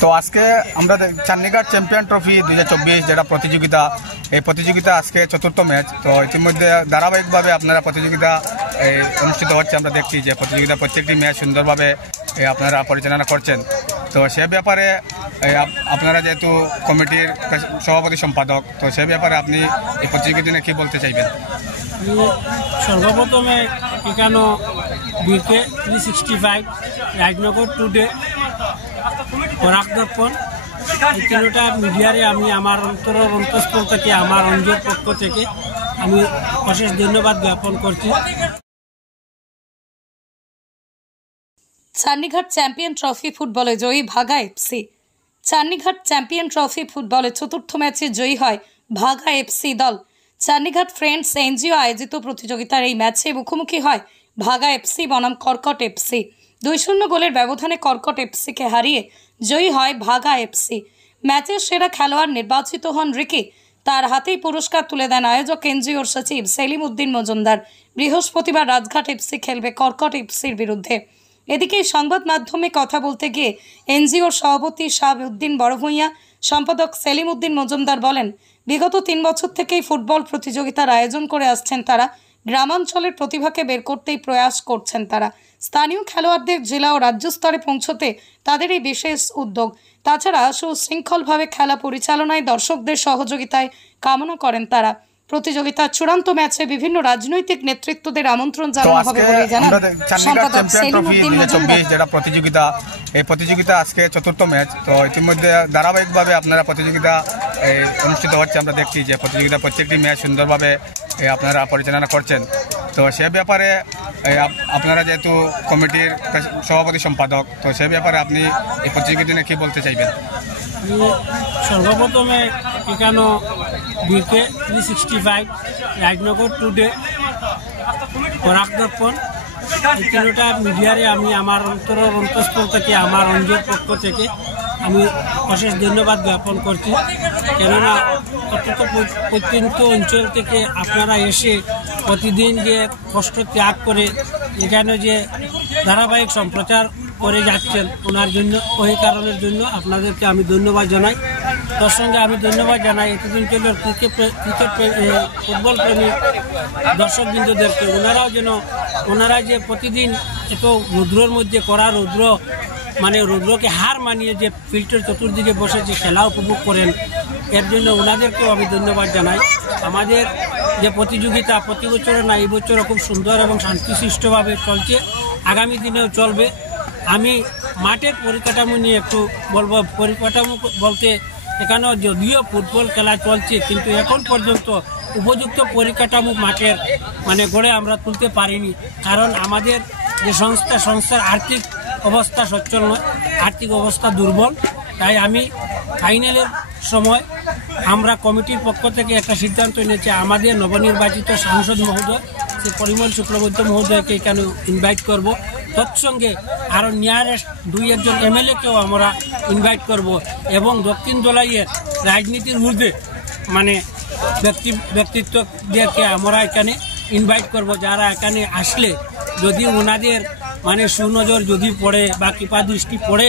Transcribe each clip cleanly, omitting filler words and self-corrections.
তো আজকে আমরা চান্নিঘাট চ্যাম্পিয়ন ট্রফি 2024 যেটা প্রতিযোগিতা, এই প্রতিযোগিতা আজকে চতুর্থ ম্যাচ। তো ইতিমধ্যে ধারাবাহিকভাবে আপনারা প্রতিযোগিতা অনুষ্ঠিত হচ্ছে। আমরা দেখছি যে প্রতিযোগিতা প্রত্যেকটি ম্যাচ সুন্দরভাবে আপনারা পরিচালনা করছেন। তো সে ব্যাপারে আপনারা যেহেতু কমিটির সভাপতি সম্পাদক, তো সে ব্যাপারে আপনি এই প্রতিযোগিতা নিয়ে কী বলতে চাইবেন? সর্বপ্রথমে এখানে বিকে 365 রাজনগর টুডে পরাগ দর্পণ এই তিনটা মিডিয়ারে আমি আমার অন্তঃস্থল থেকে আমার অঞ্জের পক্ষ থেকে আমি অশেষ ধন্যবাদ জ্ঞাপন করছি। চান্নিঘাট চ্যাম্পিয়ন ট্রফি ফুটবলে জয়ী ভাগা এফসি। চান্নিঘাট চ্যাম্পিয়ন ট্রফি ফুটবলে চতুর্থ ম্যাচে জয়ী হয় ভাগা এফসি দল। চান্নিঘাট ফ্রেন্ডস এনজিও আয়োজিত প্রতিযোগিতার এই ম্যাচে মুখোমুখি হয় ভাগা এফসি বনাম কর্কট এফসি। 2-0 গোলের ব্যবধানে কর্কট এফসিকে হারিয়ে জয়ী হয় ভাগা এফসি। ম্যাচের সেরা খেলোয়াড় নির্বাচিত হন রিকি। তার হাতেই পুরস্কার তুলে দেন আয়োজক এনজিওর সচিব সেলিম উদ্দিন মজুমদার। বৃহস্পতিবার রাজঘাট এফসি খেলবে কর্কট এফসির বিরুদ্ধে। এদিকে সংবাদ মাধ্যমে কথা বলতে গিয়ে এনজিওর সভাপতি শাহাবুদ্দিন বড়ভূঁইয়া, সম্পাদক সেলিম উদ্দিন মজুমদার বলেন, বিগত 3 বছর থেকেই ফুটবল প্রতিযোগিতার আয়োজন করে আসছেন তারা। গ্রামাঞ্চলের প্রতিভাকে বের করতেই প্রয়াস করছেন তারা। স্থানীয় খেলোয়াড়দের জেলা ও রাজ্য স্তরে পৌঁছতে তাদের এই বিশেষ উদ্যোগ। তাছাড়া সুশৃঙ্খলভাবে খেলা পরিচালনায় দর্শকদের সহযোগিতায় কামনা করেন তারা। প্রতিযোগিতার চূড়ান্ত ম্যাচে বিভিন্ন রাজনৈতিক নেতৃত্বদের আমন্ত্রণ জানানো হবে বলে জানান সম্পাদক সেলিম উদ্দিন মজুমদার। যেটা প্রতিযোগিতা, এই প্রতিযোগিতা আজকে চতুর্থ ম্যাচ। তো ইতিমধ্যে ধারাবাহিকভাবে আপনারা প্রতিযোগিতা অনুষ্ঠিত হচ্ছে। আমরা দেখছি যে প্রতিযোগিতা প্রত্যেকটি ম্যাচ সুন্দরভাবে আপনারা পরিচালনা করছেন। তো সে ব্যাপারে আপনারা যেহেতু কমিটির সভাপতি সম্পাদক, তো সে ব্যাপারে আপনি এই প্রতিযোগিতা নিয়ে কী বলতে চাইবেন? সর্বপ্রথমে এখানে বিকে 365 রাজনগর টুডে পরাগ দর্পণ এই তিনটা মিডিয়ারে আমি আমার অন্তঃস্থল থেকে আমার অঞ্জের পক্ষ থেকে আমি অশেষ ধন্যবাদ জ্ঞাপন করছি। কেননা প্রত্যন্ত অঞ্চল থেকে আপনারা এসে প্রতিদিন যে কষ্ট ত্যাগ করে এখানে যে ধারাবাহিক সম্প্রচার করে যাচ্ছেন, ওনার জন্য ওই কারণের জন্য আপনাদেরকে আমি ধন্যবাদ জানাই। তার সঙ্গে আমি ধন্যবাদ জানাই এতদিন চলে ক্রিকেট ফুটবল প্রেমী দর্শকবৃন্দদেরকে। ওনারা যে প্রতিদিন এত রৌদ্রের মধ্যে করা রৌদ্রকে হার মানিয়ে যে ফিল্ডের চতুর্দিকে বসে যে খেলা উপভোগ করেন, এর জন্য ওনাদেরকেও আমি ধন্যবাদ জানাই। আমাদের যে প্রতিযোগিতা প্রতি বছর না, এই বছরও খুব সুন্দর এবং শান্তিশিষ্টভাবে চলছে, আগামী দিনেও চলবে। আমি মাঠের পরিকাঠামো নিয়ে একটু বলবো। পরিকাঠামো বলতে এখানেও যদিও ফুটবল খেলা চলছে, কিন্তু এখন পর্যন্ত উপযুক্ত পরিকাঠামো মাঠের গড়ে আমরা তুলতে পারিনি। কারণ আমাদের যে সংস্থার আর্থিক অবস্থা সচ্ছল নয়, আর্থিক অবস্থা দুর্বল। তাই আমি ফাইনালের সময় আমরা কমিটির পক্ষ থেকে একটা সিদ্ধান্ত নিয়েছি, আমাদের নবনির্বাচিত সাংসদ মহোদয় শ্রী পরিমল শুক্লবৈদ্য মহোদয়কে এখানে ইনভাইট করব। তৎসঙ্গে আরও নিয়ারেস্ট 2-1 এমএলএকেও আমরা ইনভাইট করব এবং দক্ষিণ দলাইয়ের রাজনীতির ঊর্ধ্বে ব্যক্তিত্বদেরকে আমরা এখানে ইনভাইট করব, যারা এখানে আসলে যদি ওনাদের সুনজর যদি পড়ে বা কৃপা দৃষ্টি পড়ে,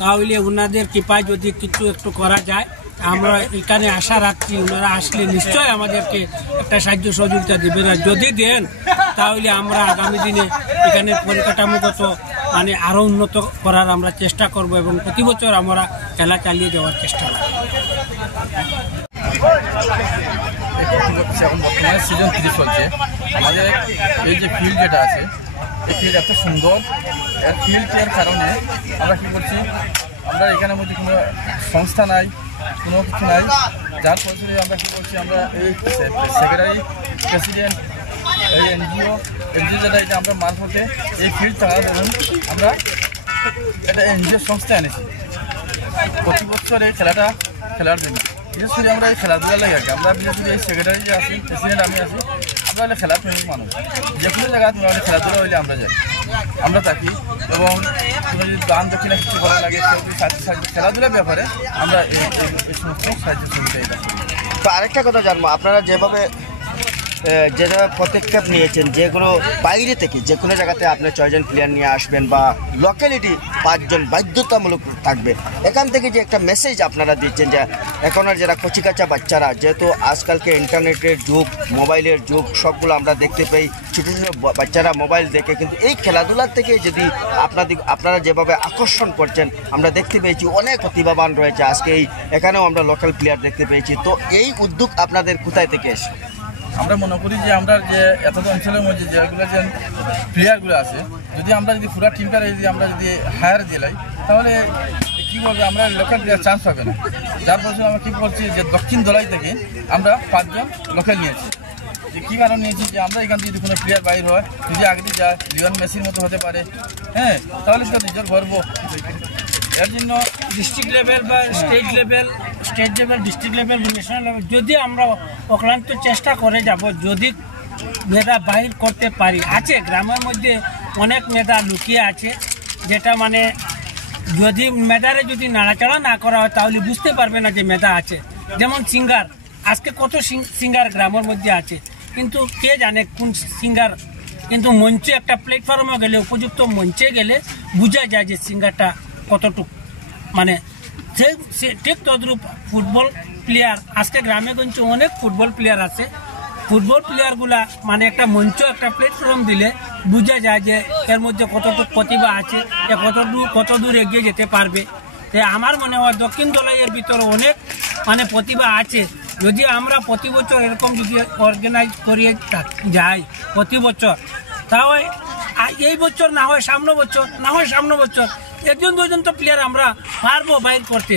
তাহলে ওনাদের কৃপায় যদি কিছু একটু করা যায়, আমরা এখানে আশা রাখছি ওনারা আসলে নিশ্চয় আমাদেরকে একটা সাহায্য সহযোগিতা দেবেন। আর যদি দেন তাহলে আমরা আগামী দিনে এখানে পরিকাঠামোগত আরও উন্নত করার আমরা চেষ্টা করব এবং প্রতি বছর আমরা খেলা চালিয়ে যাওয়ার চেষ্টা করব। এখন বর্তমানে সিজন 3 চলছে। আমাদের এই যে ফিল্ড যেটা আছে, এই ফিল্ড এত সুন্দর, এর ফিল্ডের কারণে আমরা কী করছি, আমরা এখানের মধ্যে কোনো সংস্থা নাই, কোনো কিছু নাই, যার ফলস্বরূপ আমরা কী করছি, আমরা এই সেক্রেটারি প্রেসিডেন্ট এই এনজিও যেটা এটা আমরা মারফতে এই ফিল্ড থাকা ধরুন আমরা একটা এনজিও সংস্থা এনেছি প্রতি বছর এই খেলাটা খেলার জন্য। বিশেষ করে আমরা এই খেলাধুলা লাগে আর কি। আমরা বিশেষ করে এই সেক্রেটারি যে আছি, প্রেসিডেন্ট আমি আছি, আমরা হলে খেলাপ্রেমিক মানুষ। যে কোনো জায়গায় তোমার খেলাধুলা হইলে আমরা যাই, আমরা থাকি এবং কোনো যদি দান দক্ষিণা কিছু করা লাগে খেলাধুলার ব্যাপারে আমরা এই সমস্ত সাহায্য সুবিধা। তো আরেকটা কথা জানবো, আপনারা যেভাবে যেটা পদক্ষেপ নিয়েছেন, যেগুলো বাইরে থেকে যে কোনো জায়গাতে আপনি 6 জন প্লেয়ার নিয়ে আসবেন বা লোকালিটি 5 জন বাধ্যতামূলক থাকবে, এখান থেকে যে একটা মেসেজ আপনারা দিচ্ছেন যে এখনের যারা কচিকাচা বাচ্চারা, যেহেতু আজকালকে ইন্টারনেটের যুগ, মোবাইলের যুগ, সবগুলো আমরা দেখতে পাই, ছোটো ছোটো বাচ্চারা মোবাইল দেখে, কিন্তু এই খেলাধুলার থেকে যদি আপনারা যেভাবে আকর্ষণ করছেন, আমরা দেখতে পেয়েছি অনেক প্রতিভাবান রয়েছে আজকে এখানেও আমরা লোকাল প্লেয়ার দেখতে পেয়েছি। তো এই উদ্যোগ আপনাদের কোথায় থেকে এসে? আমরা মনে করি যে আমরা যে এত অঞ্চলের মধ্যে যেগুলো যে প্লেয়ারগুলো আছে, যদি আমরা যদি পুরো টিমটা যদি আমরা যদি হায়ার দিলাই, তাহলে কী বলবে, আমরা লোকাল প্লেয়ার চান্স পাবে না। যার ফলে আমরা কী করছি যে দক্ষিণ দলাই থেকে আমরা 5 জন লোকাল নিয়েছি। যে কী কারণ নিয়েছি, যে আমরা এখান থেকে যদি কোনো প্লেয়ার বাইর হয়, যদি আগে দিয়ে যায় লিওন মেসির মতো হতে পারে, হ্যাঁ, তাহলে তো নিজের গর্ব। এর জন্য ডিস্ট্রিক্ট লেভেল বা state level, district level, national level যদি আমরা অক্লান্ত চেষ্টা করে যাব, যদি মেধা বাহির করতে পারি। আছে গ্রামের মধ্যে অনেক মেধা লুকিয়ে আছে, যেটা মানে যদি মেধারে যদি নাড়াচাড়া না করা হয় তাহলে বুঝতে পারবে না যে মেধা আছে। যেমন সিঙ্গার, আজকে কত সিঙ্গার গ্রামের মধ্যে আছে, কিন্তু কে জানে কোন সিঙ্গার, কিন্তু মঞ্চে একটা প্ল্যাটফর্মে গেলে, উপযুক্ত মঞ্চে গেলে বোঝা যায় যে সিঙ্গারটা কতটুকু, মানে সে ঠিক তদ্রূপ ফুটবল প্লেয়ার, আজকে গ্রামে গঞ্জে অনেক ফুটবল প্লেয়ার আছে। ফুটবল প্লেয়ারগুলা মানে একটা মঞ্চ, একটা প্ল্যাটফর্ম দিলে বোঝা যায় যে এর মধ্যে কতটুকু প্রতিভা আছে, যে কত দূর এগিয়ে যেতে পারবে। তাই আমার মনে হয় দক্ষিণ দলাইয়ের ভিতরে অনেক মানে প্রতিভা আছে। যদি আমরা প্রতি বছর এরকম যদি অর্গানাইজ করিয়ে যাই প্রতি বছর, তাহলে এই বছর না হয় সামনে বছর, না হয় সামনে বছর 1-2 জন তো প্লেয়ার আমরা পারবো বাইর করতে।